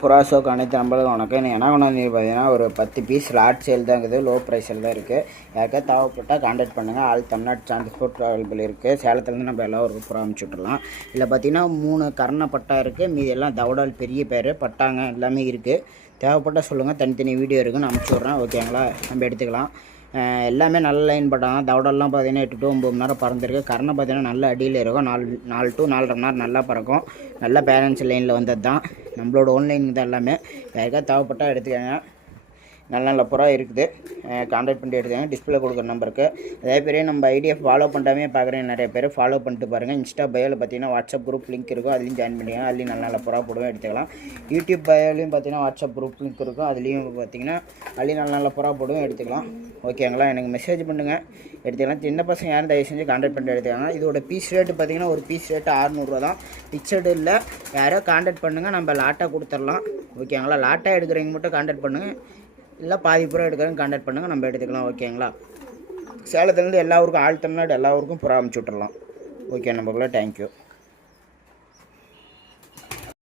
புறாசோக்கு அனைத்து நம்பளுக்கும் வணக்கம். என்ன கொண்டாந்து பார்த்தீங்கன்னா ஒரு 10 பீஸ் லாட் சேல் தான் இருக்குது. லோ ப்ரைஸில் தான் இருக்குது. யாருக்காவது தேவைப்பட்டால் கான்டாக்ட் பண்ணுங்கள். ஆல் தமிழ்நாடு டிரான்ஸ்போர்ட் அவைலபிள் இருக்குது. சேலத்துலேருந்து நம்ம எல்லாம் ஒரு புறா அனுப்பிச்சி விட்றலாம். இல்லை பார்த்தீங்கன்னா 3 கர்ண பட்டா இருக்குது. மீதி எல்லாம் தவடால் பெரிய பேர் பட்டாங்க எல்லாமே இருக்குது. தேவைப்பட்டால் சொல்லுங்கள். தனித்தனி வீடியோ இருக்குது, நான் அனுப்பிச்சி விட்றேன். ஓகேங்களா, நம்ம எடுத்துக்கலாம். எல்லாமே நல்ல லைன் பட்டாங்க. தவடெல்லாம் பார்த்தீங்கன்னா 8 to 9 மணி நேரம் பறந்துருக்கு. கரணை பார்த்தீங்கன்னா நல்ல அடியில் இருக்கும். 4 to 4.5 மணி நேரம் நல்லா பறக்கும். நல்ல பேலன்ஸ் லைனில் வந்தது தான். நம்மளோட ஆன்லைன் தான் எல்லாமே. யாருக்காவது தேவைப்பட்டால் எடுத்துக்கோங்க. நல்ல நல்ல புறா இருக்குது. கான்டாக்ட் பண்ணிட்டு எடுத்துக்கோங்க. டிஸ்பிளே கொடுக்குற நம்பருக்கு. அதே பேர் நம்ம ஐடியா ஃபாலோ பண்ணிட்டாமே பார்க்குறேன். நிறைய பேர் ஃபாலோ பண்ணிட்டு பாருங்கள். இன்ஸ்டா பயோவில் பார்த்தீங்கன்னா வாட்ஸ்அப் குரூப் லிங்க் இருக்கும். அதுலேயும் ஜாயின் பண்ணிக்கலாம். அதுலேயும் நல்ல நல்ல புறா போடுவோம், எடுத்துக்கலாம். யூடியூப் பயோலையும் பார்த்தீங்கன்னா வாட்ஸ்அப் குரூப் லிங்க் இருக்கும். அதுலேயும் பார்த்தீங்கன்னா அதுலேயும் நல்ல நல்ல புறா போடுவோம், எடுத்துக்கலாம். ஓகேங்களா, எனக்கு மெசேஜ் பண்ணுங்கள், எடுத்துக்கலாம். சின்ன பசங்க யாரும் தயவு செஞ்சு கான்டாக்ட் பண்ணிட்டு எடுத்துக்காங்க. இதோட பீஸ் ரேட்டு பார்த்தீங்கன்னா ஒரு பீஸ் ரேட்டு 600 ரூபா தான். பிக்சடு இல்லை. யாரோ கான்டாக்ட் பண்ணுங்கள், நம்ம லாட்டாக கொடுத்துடலாம். ஓகேங்களா, லாட்டாக எடுக்கிறவங்க மட்டும் கான்டாக்ட் பண்ணுங்கள். இல்லை பாதி புறா எடுக்கிறவங்க கான்டாக்ட் பண்ணுங்கள், நம்ம எடுத்துக்கலாம். ஓகேங்களா, சேலத்துலேருந்து எல்லா ஊருக்கும் ஆல் தமிழ்நாடு எல்லா ஊருக்கும் புறா அனுப்பிச்சி விட்றலாம். ஓகே நம்பக்குள்ள. தேங்க்யூ.